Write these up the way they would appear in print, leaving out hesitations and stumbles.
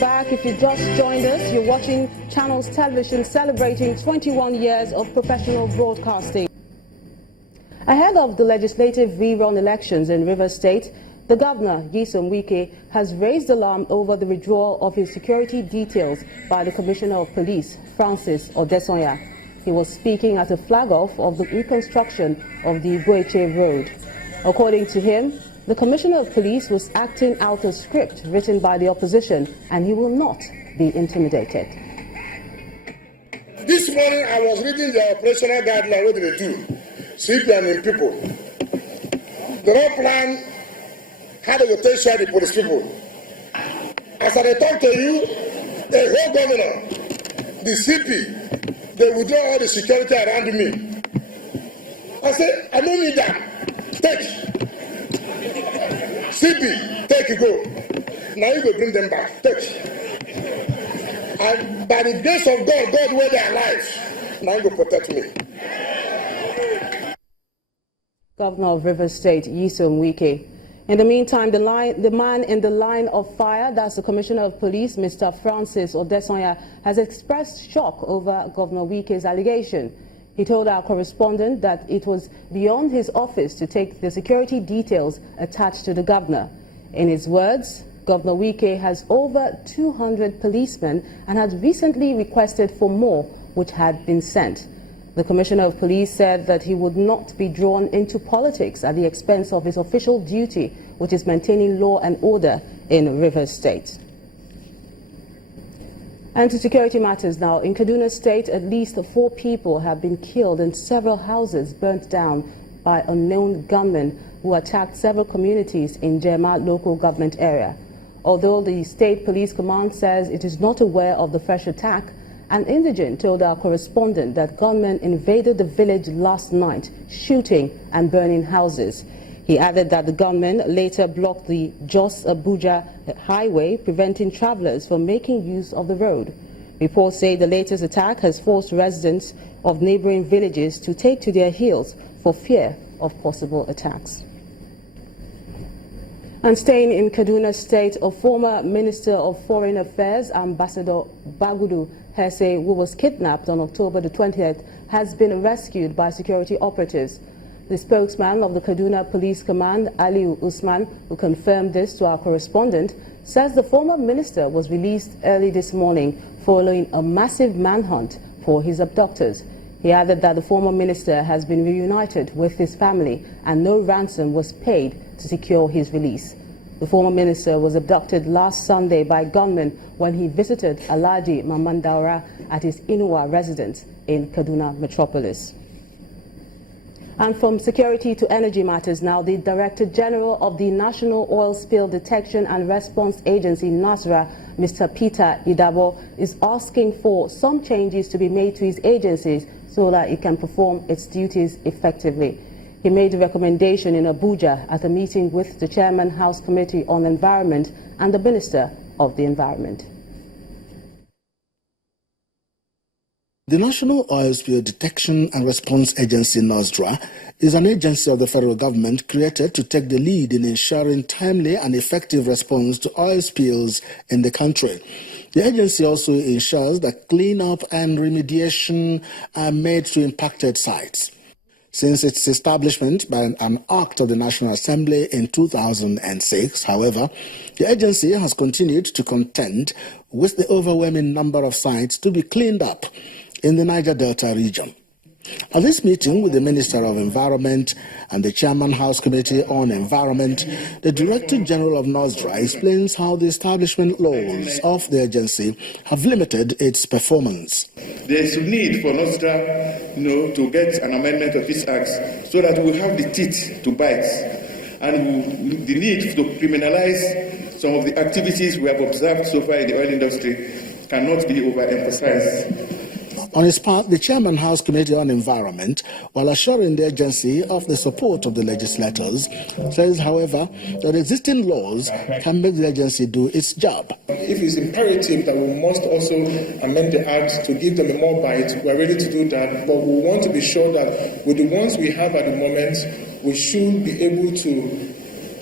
welcome back. If you just joined us, you're watching Channels Television celebrating 21 years of professional broadcasting. Ahead of the legislative rerun elections in Rivers State, the governor, Nyesom Wike, has raised alarm over the withdrawal of his security details by the Commissioner of Police, Francis Odesanya. He was speaking at a flag-off of the reconstruction of the Igweche Road. According to him, the Commissioner of Police was acting out a script written by the opposition, and he will not be intimidated. This morning I was reading the operational guideline. What did they do? CPN in people. The whole plan, how they will take care of the police people. As I talk to you, the whole governor, the CP, they withdraw all the security around me. I said, I don't need that. Take. CP, take it, go. Now you go bring them back. Take. And by the grace of God, God will their lives. Now you go protect me. Governor of Rivers State, Nyesom Wike. In the meantime, the man in the line of fire, that's the Commissioner of Police, Mr. Francis Odesanya, has expressed shock over Governor Wike's allegation. He told our correspondent that it was beyond his office to take the security details attached to the governor. In his words, Governor Wike has over 200 policemen and had recently requested for more, which had been sent. The Commissioner of Police said that he would not be drawn into politics at the expense of his official duty, which is maintaining law and order in Rivers State. And to security matters now. In Kaduna State, at least 4 people have been killed and several houses burnt down by unknown gunmen who attacked several communities in Jema local government area. Although the State Police Command says it is not aware of the fresh attack, an indigent told our correspondent that gunmen invaded the village last night, shooting and burning houses. He added that the gunmen later blocked the Jos-Abuja highway, preventing travelers from making use of the road. Reports say the latest attack has forced residents of neighboring villages to take to their heels for fear of possible attacks. And staying in Kaduna State, a former Minister of Foreign Affairs, Ambassador Bagudu Hesse, who was kidnapped on October the 20th, has been rescued by security operatives. The spokesman of the Kaduna Police Command, Aliu Usman, who confirmed this to our correspondent, says the former minister was released early this morning following a massive manhunt for his abductors. He added that the former minister has been reunited with his family and no ransom was paid to secure his release. The former minister was abducted last Sunday by gunmen when he visited Alhaji Mamandaura at his Inuwa residence in Kaduna metropolis. And from security to energy matters now, the Director General of the National Oil Spill Detection and Response Agency, NASRA, Mr. Pt.2, is asking for some changes to be made to his agencies so that it can perform its duties effectively. He made a recommendation in Abuja at a meeting with the Chairman House Committee on Environment and the Minister of the Environment. The National Oil Spill Detection and Response Agency, NOSDRA, is an agency of the federal government created to take the lead in ensuring timely and effective response to oil spills in the country. The agency also ensures that cleanup and remediation are made to impacted sites. Since its establishment by an act of the National Assembly in 2006, however, the agency has continued to contend with the overwhelming number of sites to be cleaned up in the Niger Delta region. At this meeting with the Minister of Environment and the Chairman House Committee on Environment, the Director General of NOSDRA explains how the establishment laws of the agency have limited its performance. There is a need for NOSDRA to get an amendment of this act so that we have the teeth to bite, and the need to criminalize some of the activities we have observed so far in the oil industry cannot be overemphasized. On his part, the Chairman House Committee on Environment, while assuring the agency of the support of the legislators, says, however, that existing laws can make the agency do its job. If it's imperative that we must also amend the act to give them a more bite, we're ready to do that, but we want to be sure that with the ones we have at the moment, we should be able to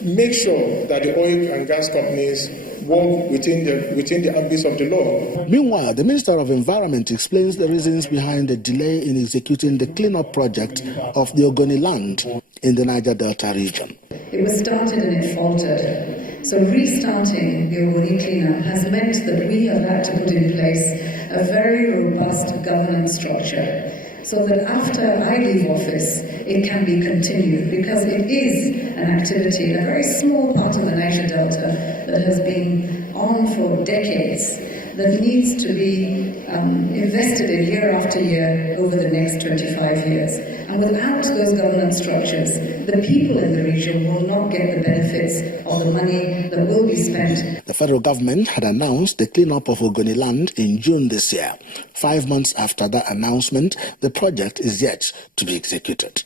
make sure that the oil and gas companies work within the ambits of the law. Meanwhile, the Minister of Environment explains the reasons behind the delay in executing the cleanup project of the Ogoni land in the Niger Delta region. It was started and it faltered. So restarting the Ogoni cleanup has meant that we have had to put in place a very robust governance structure so that after I leave office, it can be continued, because it is an activity in a very small part of the Niger Delta that has been on for decades, that needs to be invested in year after year over the next 25 years. And without those governance structures, the people in the region will not get the benefits of the money that will be spent. The federal government had announced the cleanup of Ogoni land in June this year. 5 months after that announcement, the project is yet to be executed.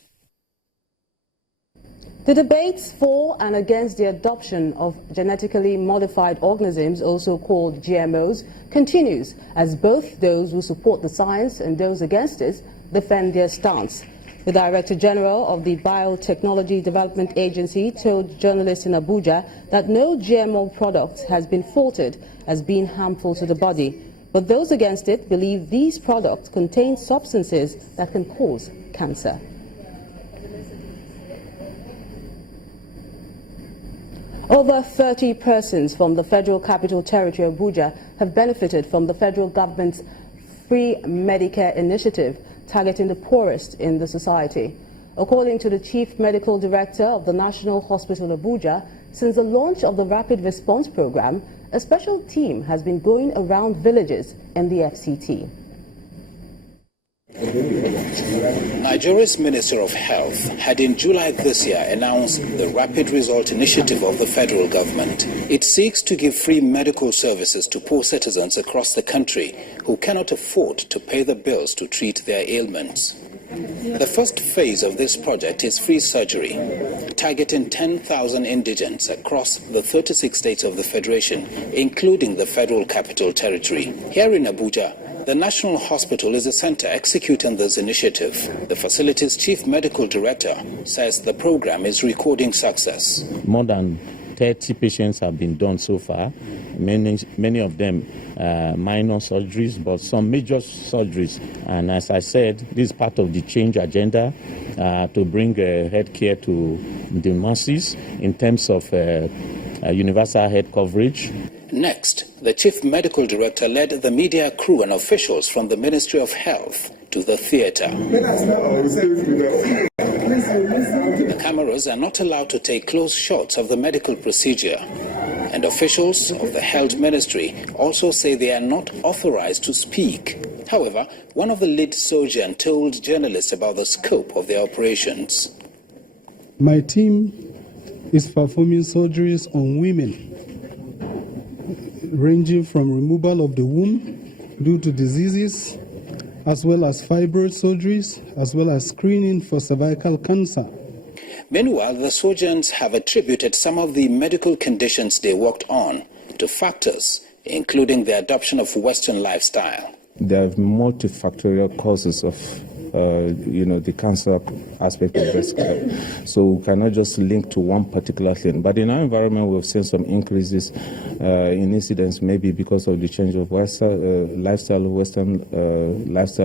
The debates for and against the adoption of genetically modified organisms, also called GMOs, continues as both those who support the science and those against it defend their stance. The Director General of the Biotechnology Development Agency told journalists in Abuja that no GMO product has been faulted as being harmful to the body, but those against it believe these products contain substances that can cause cancer. Over 30 persons from the Federal Capital Territory, Abuja, have benefited from the federal government's free Medicare initiative targeting the poorest in the society. According to the Chief Medical Director of the National Hospital, Abuja, since the launch of the Rapid Response Program, a special team has been going around villages in the FCT. Nigeria's Minister of Health had in July this year announced the Rapid Result Initiative of the federal government. It seeks to give free medical services to poor citizens across the country who cannot afford to pay the bills to treat their ailments. The first phase of this project is free surgery, targeting 10,000 indigents across the 36 states of the Federation, including the Federal Capital Territory. Here in Abuja, the National Hospital is the center executing this initiative. The facility's Chief Medical Director says the program is recording success. More than 30 patients have been done so far, many of them minor surgeries, but some major surgeries. And as I said, this is part of the change agenda to bring health care to the masses in terms of universal health coverage. Next, the Chief Medical Director led the media crew and officials from the Ministry of Health to the theatre. The cameras are not allowed to take close shots of the medical procedure, and officials of the Health Ministry also say they are not authorized to speak. However, one of the lead surgeons told journalists about the scope of their operations. My team is performing surgeries on women, ranging from removal of the womb due to diseases, as well as fibroid surgeries, as well as screening for cervical cancer. Meanwhile, the surgeons have attributed some of the medical conditions they worked on to factors, including the adoption of Western lifestyle. There are multifactorial causes of the cancer aspect of breast cancer. So we cannot just link to one particular thing. But in our environment, we've seen some increases in incidence, maybe because of the change of Western lifestyle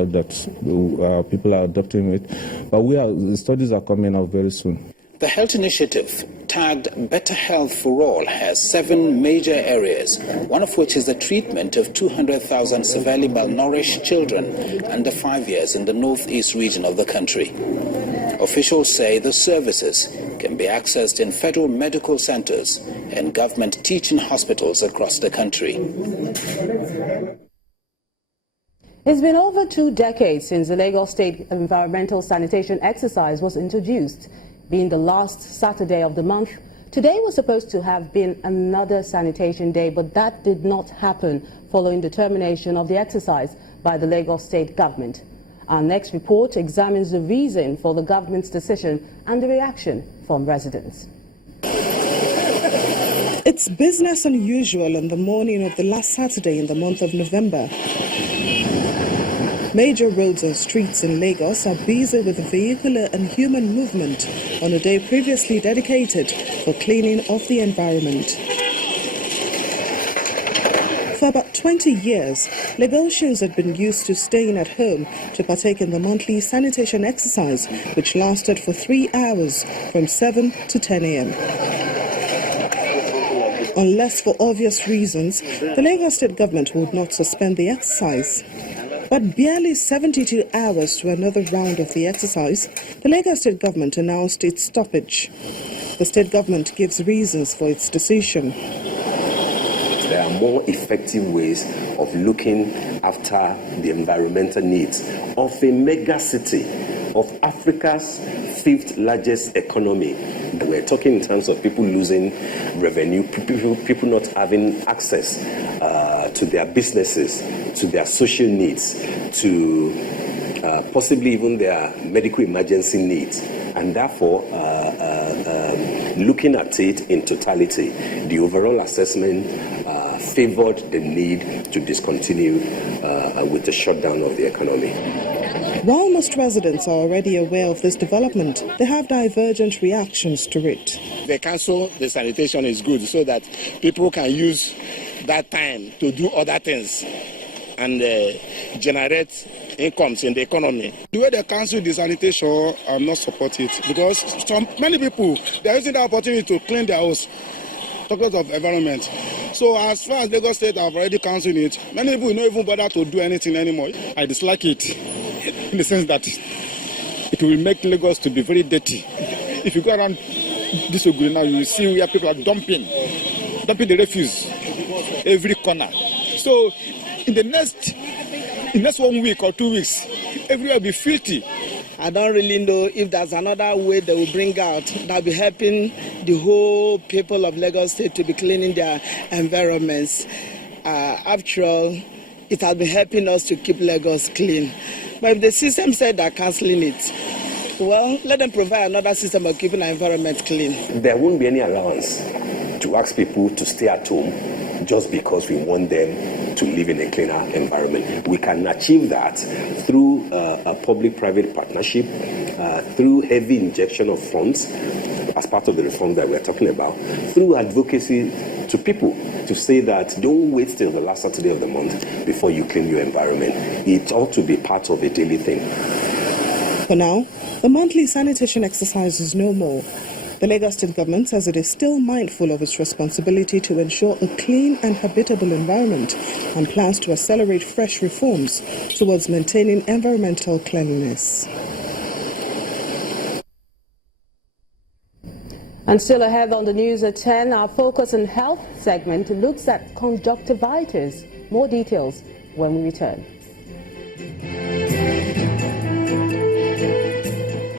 that people are adopting with. But the studies are coming out very soon. The health initiative, tagged Better Health for All, has 7 major areas, one of which is the treatment of 200,000 severely malnourished children under 5 years in the northeast region of the country. Officials say the services can be accessed in federal medical centers and government teaching hospitals across the country. It's been over 2 decades since the Lagos State Environmental Sanitation Exercise was introduced. Being the last Saturday of the month, today was supposed to have been another sanitation day, but that did not happen following the termination of the exercise by the Lagos State government. Our next report examines the reason for the government's decision and the reaction from residents. It's business unusual on the morning of the last Saturday in the month of November. Major roads and streets in Lagos are busy with vehicular and human movement on a day previously dedicated for cleaning of the environment. 20 years, Lagosians had been used to staying at home to partake in the monthly sanitation exercise, which lasted for 3 hours from 7 to 10 a.m. Unless for obvious reasons, the Lagos State government would not suspend the exercise. But barely 72 hours to another round of the exercise, the Lagos State government announced its stoppage. The state government gives reasons for its decision. There are more effective ways of looking after the environmental needs of a mega city, of Africa's 5th largest economy. We're talking in terms of people losing revenue, people not having access to their businesses, to their social needs, to possibly even their medical emergency needs. And therefore, looking at it in totality, the overall assessment favored the need to discontinue with the shutdown of the economy. While most residents are already aware of this development, they have divergent reactions to it. The council, the sanitation is good so that people can use that time to do other things and generate incomes in the economy. The way they cancel the sanitation, I'm not support it because many people, they're using the opportunity to clean their house because of environment. So as far as Lagos State have already cancelled it, many people don't even bother to do anything anymore. I dislike it in the sense that it will make Lagos to be very dirty. If you go around this Oguri now, you will see where people are dumping the refuse every corner. So in the next 1 week or 2 weeks, everywhere will be filthy. I don't really know if there's another way they will bring out that will be helping the whole people of Lagos State to be cleaning their environments. After all, it has been helping us to keep Lagos clean. But if the system said they're cancelling it, well, let them provide another system of keeping our environment clean. There won't be any allowance to ask people to stay at home just because we want them to live in a cleaner environment. We can achieve that through a public-private partnership, through heavy injection of funds as part of the reform that we're talking about, through advocacy to people to say that don't wait till the last Saturday of the month before you clean your environment. It ought to be part of a daily thing. For now, the monthly sanitation exercise is no more. The Lagos State government says it is still mindful of its responsibility to ensure a clean and habitable environment and plans to accelerate fresh reforms towards maintaining environmental cleanliness. And still ahead on the news at 10, our Focus on Health segment looks at conjunctivitis. More details when we return.